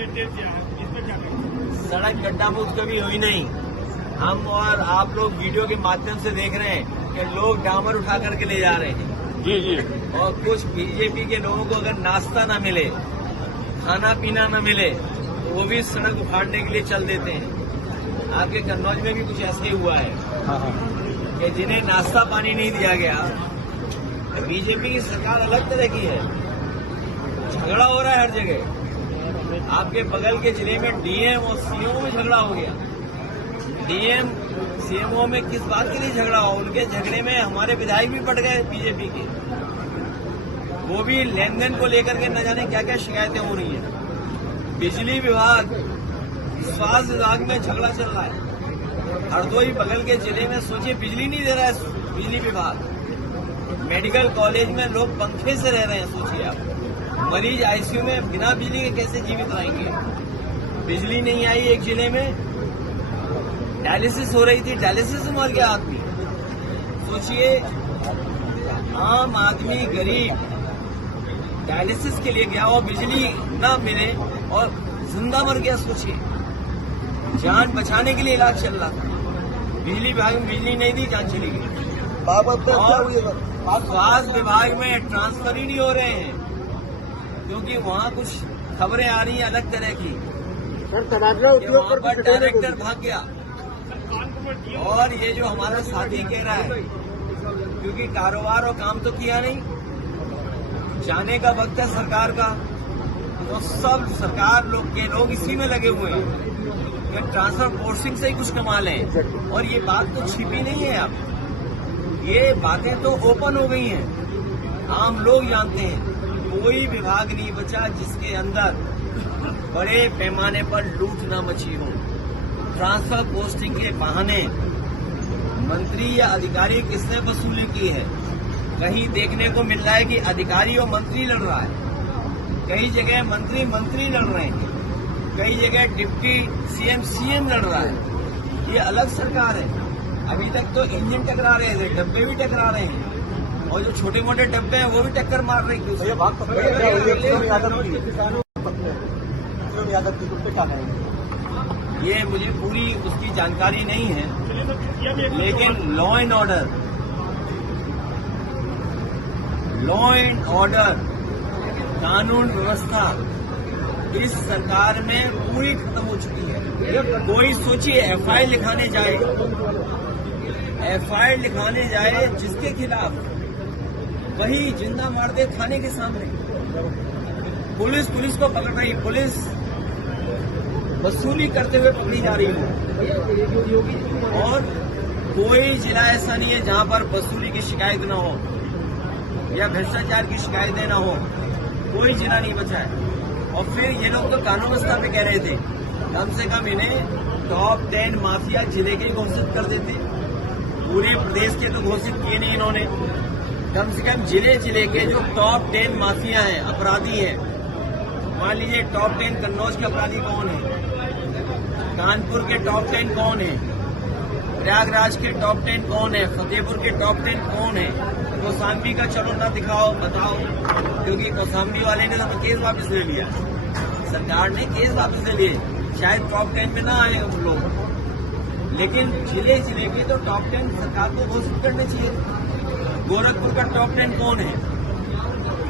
निर्देश दिया है, इस पर क्या कहेंगे? सड़क गड्ढामुक्त कभी हुई नहीं। हम और आप लोग वीडियो के माध्यम से देख रहे हैं कि लोग डामर उठा करके ले जा रहे हैं। जी जी। और कुछ बीजेपी के लोगों को अगर नाश्ता न मिले, खाना पीना न मिले, तो वो भी सड़क उखाड़ने के लिए चल देते हैं। आपके कन्नौज में भी कुछ ऐसे ही हुआ है कि जिन्हें नाश्ता पानी नहीं दिया गया। बीजेपी की सरकार अलग तरह की है, झगड़ा हो रहा है हर जगह। आपके बगल के जिले में डीएम और सीएमओ में झगड़ा हो गया। डीएम सीएमओ में किस बात के लिए झगड़ा हो? उनके झगड़े में हमारे विधायक भी पड़ गए बीजेपी के। वो भी लेन देन को लेकर के न जाने क्या क्या शिकायतें हो रही हैं। बिजली विभाग, स्वास्थ्य विभाग में झगड़ा चल रहा है। हरदोई बगल के जिले में सोचिए बिजली नहीं दे रहा है बिजली विभाग। मेडिकल कॉलेज में लोग पंखे से रह रहे हैं, सोचिए आप। मरीज आईसीयू में बिना बिजली के कैसे जीवित रहेंगे? बिजली नहीं आई एक जिले में, डायलिसिस हो रही थी, डायलिसिस से मर गया आदमी। सोचिए आम आदमी गरीब डायलिसिस के लिए गया और बिजली न मिले और जिंदा मर गया। सोचिए जान बचाने के लिए इलाज चल रहा था, बिजली विभाग में बिजली नहीं दी, जान चली गई। और स्वास्थ्य विभाग में ट्रांसफर ही नहीं हो रहे हैं क्योंकि वहाँ कुछ खबरें आ रही हैं अलग तरह की। वहाँ पर डायरेक्टर भाग गया। और ये जो हमारा साथी कह रहा है क्योंकि कारोबार और काम तो किया नहीं, जाने का वक्त है सरकार का, तो सब सरकार लोग इसी में लगे हुए हैं कि ट्रांसफर पोस्टिंग से ही कुछ कमा लें। और ये बात तो छिपी नहीं है, अब ये बातें तो ओपन हो गई हैं, आम लोग जानते हैं। कोई विभाग नहीं बचा जिसके अंदर बड़े पैमाने पर लूट न मची हो। ट्रांसफर पोस्टिंग के बहाने मंत्री या अधिकारी किसने वसूली की है? कहीं देखने को मिल रहा है कि अधिकारी और मंत्री लड़ रहा है, कई जगह मंत्री लड़ रहे हैं, कई जगह डिप्टी सीएम लड़ रहा है। ये अलग सरकार है। अभी तक तो इंजन टकरा रहे थे, डब्बे भी टकरा रहे हैं, और जो छोटे मोटे डब्बे हैं वो भी टक्कर मार रहे हैं। ये मुझे पूरी उसकी जानकारी नहीं है, लेकिन लॉ एंड ऑर्डर कानून व्यवस्था इस सरकार में पूरी खत्म हो चुकी है। कोई सोचिए एफआईआर लिखाने जाए जिसके खिलाफ, वही जिंदा मार दे थाने के सामने। पुलिस को पकड़ रही, पुलिस वसूली करते हुए पकड़ी जा रही है। और कोई जिला ऐसा नहीं है जहां पर वसूली की शिकायत न हो या भ्रष्टाचार की शिकायतें न हो। कोई जिला नहीं बचा है। और फिर ये लोग तो कानून व्यवस्था पे कह रहे थे, कम से कम इन्हें टॉप 10 माफिया जिले के घोषित कर देते। पूरे प्रदेश के तो घोषित किए नहीं इन्होंने। कम से कम जिले के जो टॉप 10 माफिया हैं, अपराधी हैं, मान लीजिए टॉप 10 कन्नौज के अपराधी कौन है, कानपुर के टॉप 10 कौन है, प्रयागराज के टॉप 10 कौन है, फतेहपुर के टॉप 10 कौन है, कौशाम्बी का चलो ना दिखाओ, बताओ, क्योंकि कौशाम्बी वाले ने तो केस वापस ले लिया, सरकार ने केस वापस ले लिए। शायद टॉप 10 में ना आए हम लोग, लेकिन जिले के तो टॉप 10 सरकार को घोषित करने चाहिए। गोरखपुर का टॉप 10 कौन है,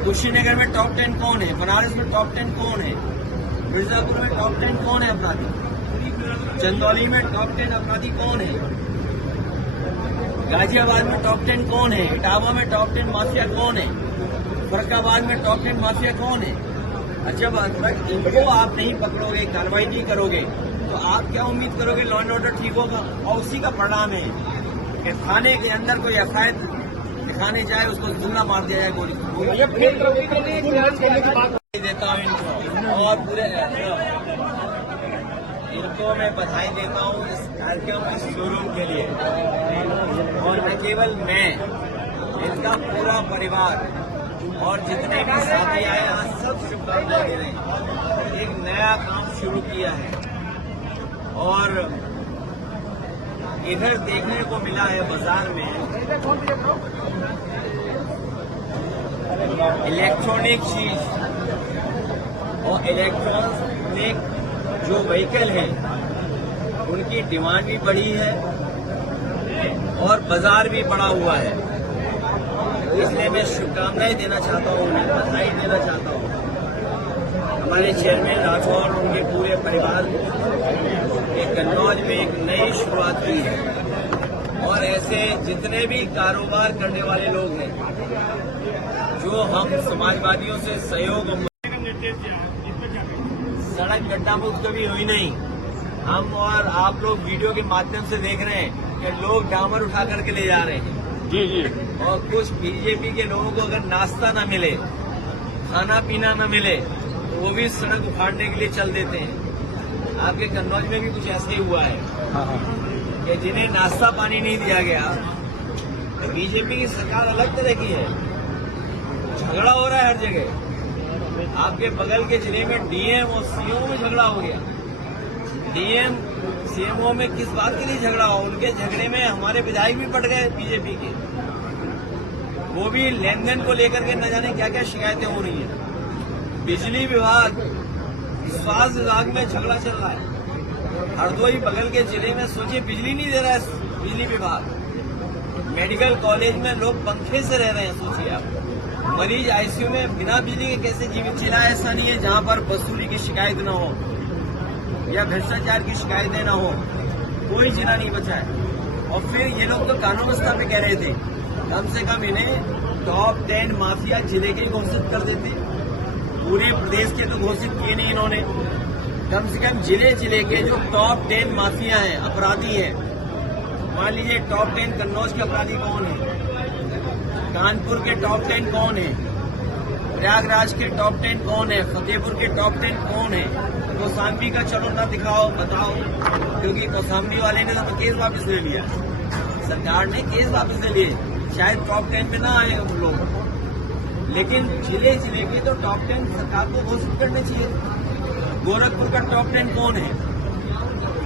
कुशीनगर में टॉप 10 कौन है, बनारस में टॉप 10 कौन है, मिर्जापुर में टॉप 10 कौन है अपराधी, चंदौली में टॉप 10 अपराधी कौन है, गाजियाबाद में टॉप 10 कौन है, इटावा में टॉप 10 माफिया कौन है, फरक्काबाद में टॉप 10 माफिया कौन है। जब तक इनको आप नहीं पकड़ोगे, कार्रवाई नहीं करोगे, तो आप क्या उम्मीद करोगे लॉ एंड ऑर्डर ठीक होगा? और उसी का परिणाम है कि थाने के अंदर कोई एफआईआर दिखाने जाए, उसको जिंदा मार दिया जाए गोली देता हूँ इनको। और पूरे इनको मैं बधाई देता हूँ इस कार्यक्रम के शोरूम के लिए। और न केवल मैं, इनका पूरा परिवार और जितने भी साथी आए हैं सब शुभकामनाएं दे रहे हैं। एक नया काम शुरू किया है और इधर देखने को मिला है बाजार में इलेक्ट्रॉनिक चीज और इलेक्ट्रॉनिक इलेक्ट्रॉनिक जो व्हीकल हैं उनकी डिमांड भी बढ़ी है और बाजार भी बढ़ा हुआ है। इसलिए मैं शुभकामनाएं देना चाहता हूँ, उन्हें बधाई देना चाहता हूँ। हमारे चेयरमैन राठौर और उनके पूरे परिवार ने कन्नौज में एक नई शुरुआत की है और ऐसे जितने भी कारोबार करने वाले लोग हैं जो हम समाजवादियों से सहयोग और का निर्देश दिया है, इस पर क्या कहेंगे? सड़क गड्ढा मुक्त कभी हुई नहीं। हम और आप लोग वीडियो के माध्यम से देख रहे हैं कि लोग डामर उठा करके ले जा रहे हैं जी जी। और कुछ बीजेपी के लोगों को अगर नाश्ता न मिले, खाना पीना न मिले, तो वो भी सड़क उखाड़ने के लिए चल देते हैं। आपके कन्नौज में भी कुछ ऐसे ही हुआ है कि जिन्हें नाश्ता पानी नहीं दिया गया। तो बीजेपी की सरकार अलग तरह की है, झगड़ा हो रहा है हर जगह। आपके बगल के जिले में डीएम और सीएमओ में झगड़ा हो गया। डीएम सीएमओ में किस बात के लिए झगड़ा हो? उनके झगड़े में हमारे विधायक भी पड़ गए बीजेपी के। वो भी लेन देन को लेकर के न जाने क्या क्या शिकायतें हो रही हैं। बिजली विभाग, स्वास्थ्य विभाग में झगड़ा चल रहा है। हरदोई बगल के जिले में सोचिए बिजली नहीं दे रहा है बिजली विभाग। मेडिकल कॉलेज में लोग पंखे से रह रहे हैं, सोचिए आप। मरीज आईसीयू में बिना बिजली के कैसे जीवित? जिला ऐसा नहीं है जहां पर वसूली की शिकायत न हो या भ्रष्टाचार की शिकायतें न हो। कोई जिला नहीं बचा है। और फिर ये लोग तो कानून व्यवस्था पे कह रहे थे, कम से कम इन्हें टॉप 10 माफिया जिले के घोषित कर देते। पूरे प्रदेश के तो घोषित किए नहीं इन्होंने। कम से कम जिले जिले के जो टॉप 10 माफिया हैं, अपराधी हैं, मान लीजिए टॉप 10 कन्नौज के अपराधी कौन है, कानपुर के टॉप 10 कौन है, प्रयागराज के टॉप 10 कौन है, फतेहपुर के टॉप 10 कौन है। कौशाम्बी का चलो ना दिखाओ, बताओ, क्योंकि कौशाम्बी वाले ने तो केस वापस ले लिया। सरकार ने केस वापस ले लिए, शायद टॉप 10 में ना आए हम लोग, लेकिन जिले जिले के तो टॉप 10 सरकार को घोषित करने चाहिए। गोरखपुर का टॉप 10 कौन है,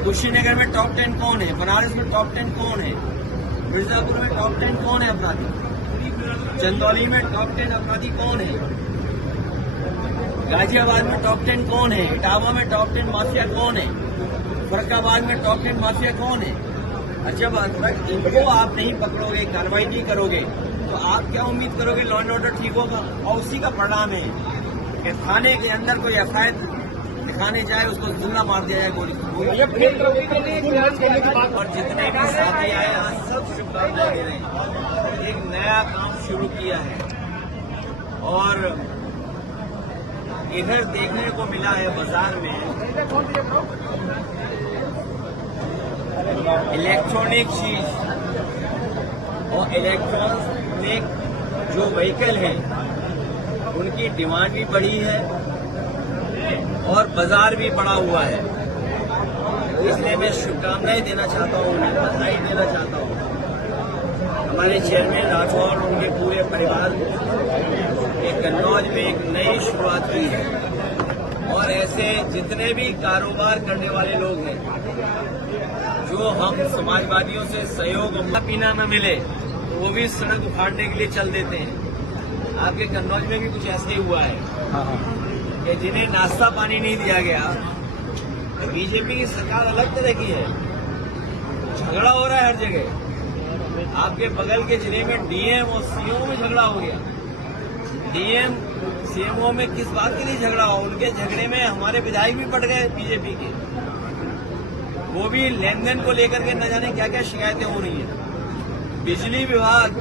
कुशीनगर में टॉप 10 कौन है, बनारस में टॉप 10 कौन है, मिर्जापुर में टॉप 10 कौन है अपराधी, चंदौली में टॉप 10 अपराधी कौन है, गाजियाबाद में टॉप 10 कौन है, इटावा में टॉप 10 माफिया कौन है, फरुखाबाद में टॉप 10 माफिया कौन है। जब तक इनको आप नहीं पकड़ोगे, कार्रवाई नहीं करोगे, तो आप क्या उम्मीद करोगे लॉ एंड ऑर्डर ठीक होगा? और उसी का परिणाम है कि थाने के अंदर कोई एफआईआर दिखाने जाए, उसको जिंदा मार दिया जाए गोली। और जितने भी साथी आए आज सब शुभकामनाएं दे रहे हैं। एक नया काम शुरू किया है और इधर देखने को मिला है बाजार में इलेक्ट्रॉनिक चीज और इलेक्ट्रॉनिक जो व्हीकल हैं उनकी डिमांड भी बढ़ी है और बाजार भी बढ़ा हुआ है। इसलिए मैं शुभकामनाएं देना चाहता हूँ, उन्हें बधाई देना चाहता हूँ। हमारे चेयरमैन राठौर और उनके पूरे परिवार ने कन्नौज में एक नई शुरुआत की है और ऐसे जितने भी कारोबार करने वाले लोग हैं जो हम समाजवादियों से सहयोग और पीना न मिले, तो वो भी सड़क उखाड़ने के लिए चल देते हैं। आपके कन्नौज में भी कुछ ऐसे ही हुआ है कि जिन्हें नाश्ता पानी नहीं दिया गया। तो बीजेपी की सरकार अलग तरह की है, झगड़ा हो रहा है हर जगह। आपके बगल के जिले में डीएम और सीएमओ में झगड़ा हो गया। डीएम सीएमओ में किस बात के लिए झगड़ा हो? उनके झगड़े में हमारे विधायक भी पड़ गए बीजेपी के। वो भी लेन देन को लेकर के न जाने क्या क्या शिकायतें हो रही हैं। बिजली विभाग,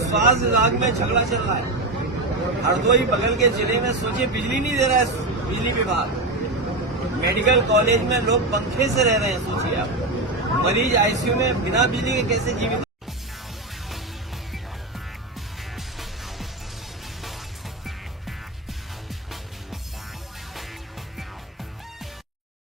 स्वास्थ्य विभाग में झगड़ा चल रहा है। हरदोई बगल के जिले में सोचिए बिजली नहीं दे रहा है बिजली विभाग। मेडिकल कॉलेज में लोग पंखे से रह रहे हैं, सोचिए आप। मरीज आईसीयू में बिना बिजली के कैसे जीवित